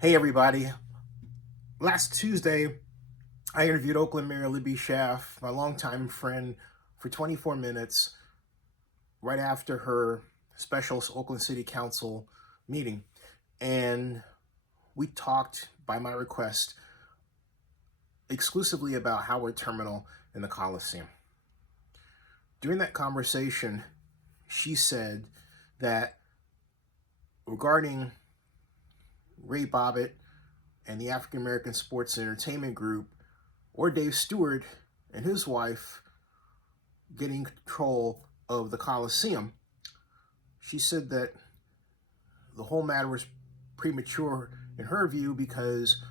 Hey everybody. Last Tuesday, I interviewed Oakland Mayor Libby Schaaf, my longtime friend, for 24 minutes right after her special Oakland City Council meeting. And we talked, by my request, exclusively about Howard Terminal and the Coliseum. During that conversation, she said that regarding Ray Bobbitt and the African American Sports and Entertainment Group, or Dave Stewart and his wife getting control of the Coliseum, she said that the whole matter was premature in her view because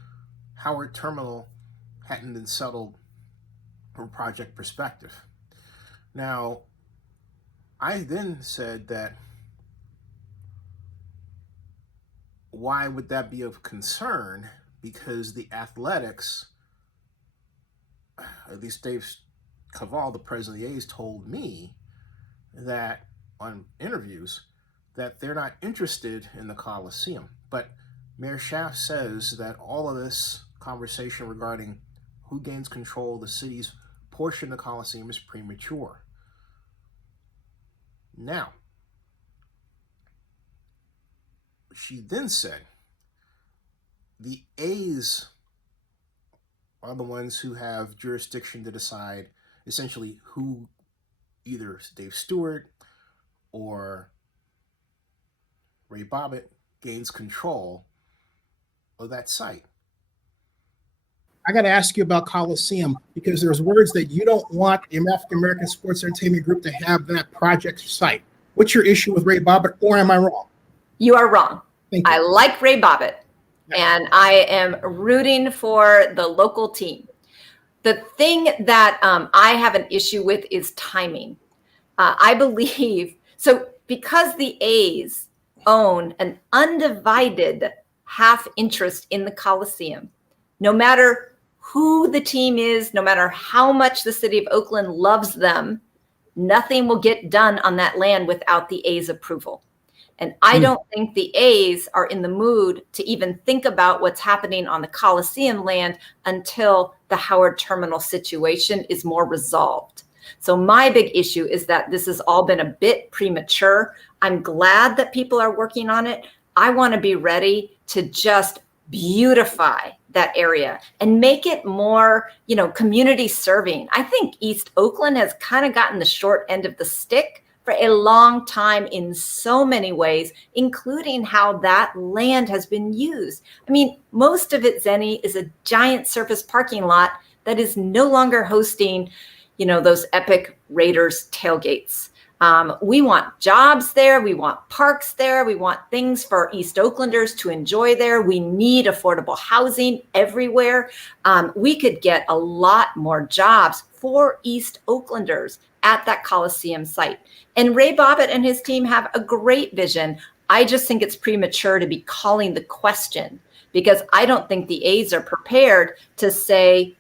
Howard Terminal hadn't been settled from a project perspective. Now, I then said that why would that be of concern? Because the athletics, at least Dave Cavall, the president of the A's, told me that on interviews that they're not interested in the Coliseum. But Mayor Schaaf says that all of this conversation regarding who gains control of the city's portion of the Coliseum is premature. Now, she then said the A's are the ones who have jurisdiction to decide essentially who, either Dave Stewart or Ray Bobbitt, gains control of that site. I got to ask you about Coliseum because there's words that you don't want the African American Sports Entertainment Group to have that project site. What's your issue with Ray Bobbitt, or am I wrong? You are wrong. Thank you. I like Ray Bobbitt, and I am rooting for the local team. The thing that I have an issue with is timing. I believe, so because the A's own an undivided half interest in the Coliseum, no matter who the team is, no matter how much the city of Oakland loves them, nothing will get done on that land without the A's approval. And I don't think the A's are in the mood to even think about what's happening on the Coliseum land until the Howard Terminal situation is more resolved. So my big issue is that this has all been a bit premature. I'm glad that people are working on it. I want to be ready to just beautify that area and make it more, community serving. I think East Oakland has kind of gotten the short end of the stick for a long time in so many ways, including how that land has been used. I mean, most of it, Zenny, is a giant surface parking lot that is no longer hosting, those epic Raiders tailgates. We want jobs there. We want parks there. We want things for East Oaklanders to enjoy there. We need affordable housing everywhere. We could get a lot more jobs for East Oaklanders at that Coliseum site. And Ray Bobbitt and his team have a great vision. I just think it's premature to be calling the question because I don't think the A's are prepared to say,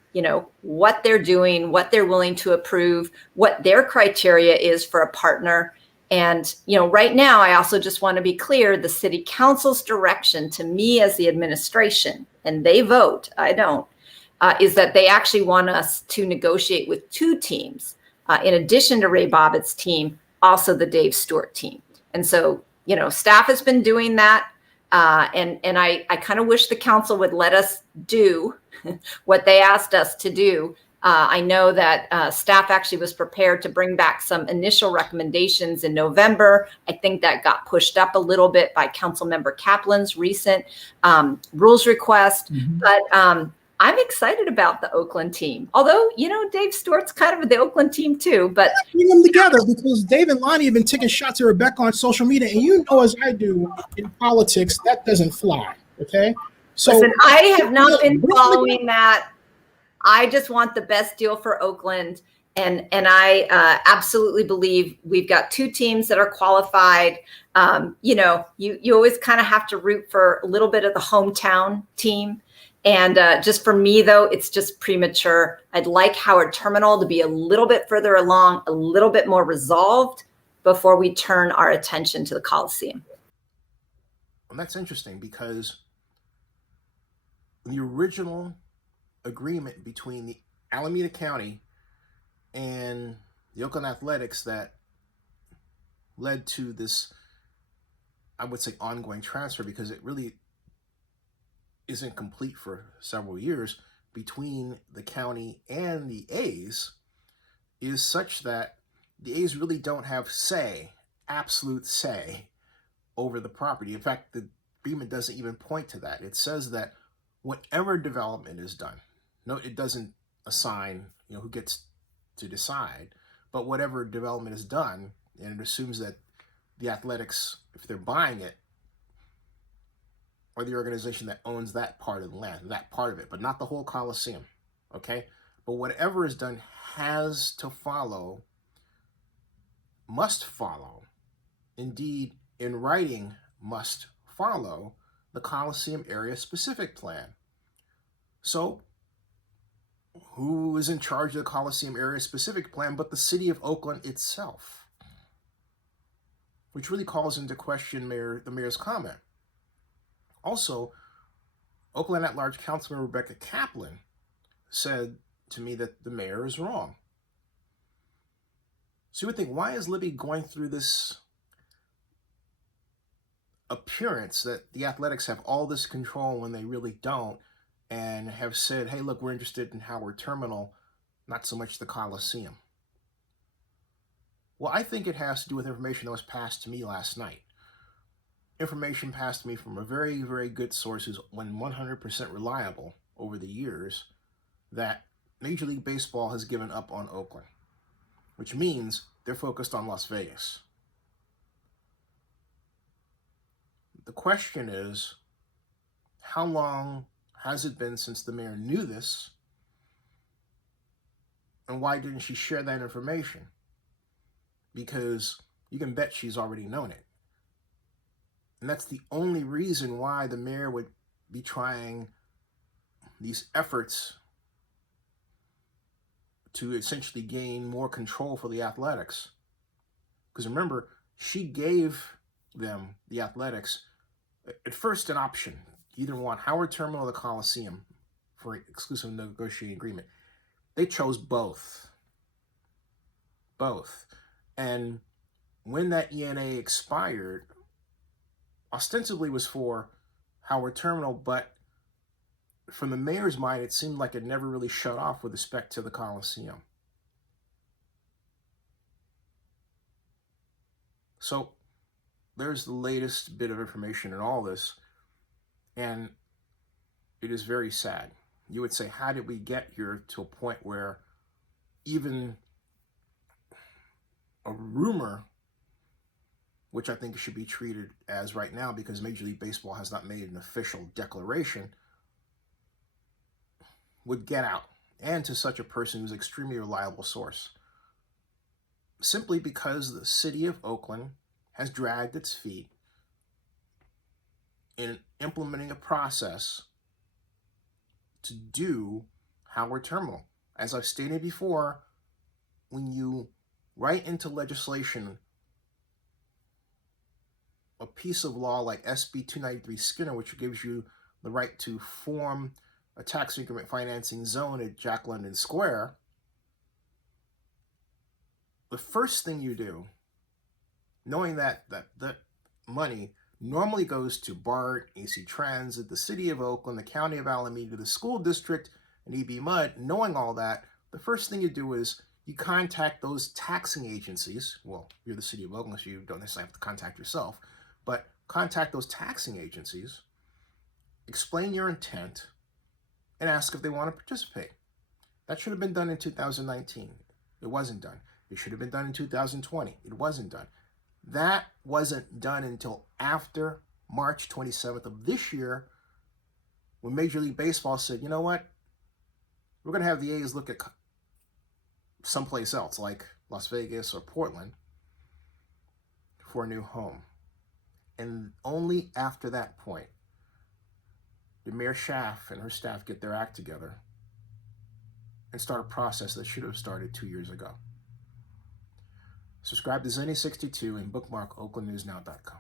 what they're doing, what they're willing to approve, what their criteria is for a partner. And, right now, I also just want to be clear, the city council's direction to me as the administration, and they vote, I don't, is that they actually want us to negotiate with two teams. In addition to Ray Bobbitt's team, also the Dave Stewart team. And so, staff has been doing that. And I kind of wish the council would let us do what they asked us to do. I know that staff actually was prepared to bring back some initial recommendations in November. I think that got pushed up a little bit by Councilmember Kaplan's recent rules request. Mm-hmm. But I'm excited about the Oakland team. Although, Dave Stewart's kind of the Oakland team too. But bring them together because Dave and Lonnie have been taking shots at Rebecca on social media. And as I do in politics, that doesn't fly. Okay. So listen, I have not been following that. I just want the best deal for Oakland. And I absolutely believe we've got two teams that are qualified. You always kind of have to root for a little bit of the hometown team. And just for me, though, it's just premature. I'd like Howard Terminal to be a little bit further along, a little bit more resolved before we turn our attention to the Coliseum. Well, that's interesting because the original agreement between the Alameda County and the Oakland Athletics that led to this, I would say, ongoing transfer, because it really isn't complete for several years, between the county and the A's, is such that the A's really don't have absolute say over the property. In fact, the agreement doesn't even point to that. It says that whatever development is done, no, it doesn't assign, who gets to decide, but whatever development is done, and it assumes that the Athletics, if they're buying it, or the organization that owns that part of the land, that part of it, but not the whole Coliseum, okay? But whatever is done has to follow, must follow, indeed, in writing, must follow the Coliseum area specific plan. So, who is in charge of the Coliseum area specific plan but the city of Oakland itself? Which really calls into question the mayor's comment. Also, Oakland at-large Councilman Rebecca Kaplan said to me that the mayor is wrong. So you would think, why is Libby going through this appearance that the Athletics have all this control when they really don't, and have said, hey, look, we're interested in Howard Terminal, not so much the Coliseum? Well, I think it has to do with information that was passed to me last night. Information passed to me from a very, very good source who's been 100% reliable over the years, that Major League Baseball has given up on Oakland, which means they're focused on Las Vegas. The question is, how long has it been since the mayor knew this, and why didn't she share that information? Because you can bet she's already known it. And that's the only reason why the mayor would be trying these efforts to essentially gain more control for the Athletics. Because remember, she gave them, the Athletics, at first an option. You either want Howard Terminal or the Coliseum for an exclusive negotiating agreement. They chose both. Both. And when that ENA expired, ostensibly was for Howard Terminal, but from the mayor's mind, it seemed like it never really shut off with respect to the Coliseum. So there's the latest bit of information in all this, and it is very sad. You would say, how did we get here to a point where even a rumor, which I think should be treated as right now because Major League Baseball has not made an official declaration, would get out, and to such a person who's an extremely reliable source, simply because the city of Oakland has dragged its feet in implementing a process to do Howard Terminal. As I've stated before, when you write into legislation a piece of law like SB 293 Skinner, which gives you the right to form a tax increment financing zone at Jack London Square, the first thing you do, knowing that money normally goes to BART, AC Transit, the city of Oakland, the county of Alameda, the school district, and EB Mud, knowing all that, the first thing you do is you contact those taxing agencies. Well, you're the city of Oakland, so you don't necessarily have to contact yourself, but contact those taxing agencies, explain your intent, and ask if they want to participate. That should have been done in 2019. It wasn't done. It should have been done in 2020. It wasn't done. That wasn't done until after March 27th of this year, when Major League Baseball said, you know what, we're going to have the A's look at someplace else, like Las Vegas or Portland, for a new home. And only after that point did Mayor Schaaf and her staff get their act together and start a process that should have started 2 years ago. Subscribe to Zenny62 and bookmark oaklandnewsnow.com.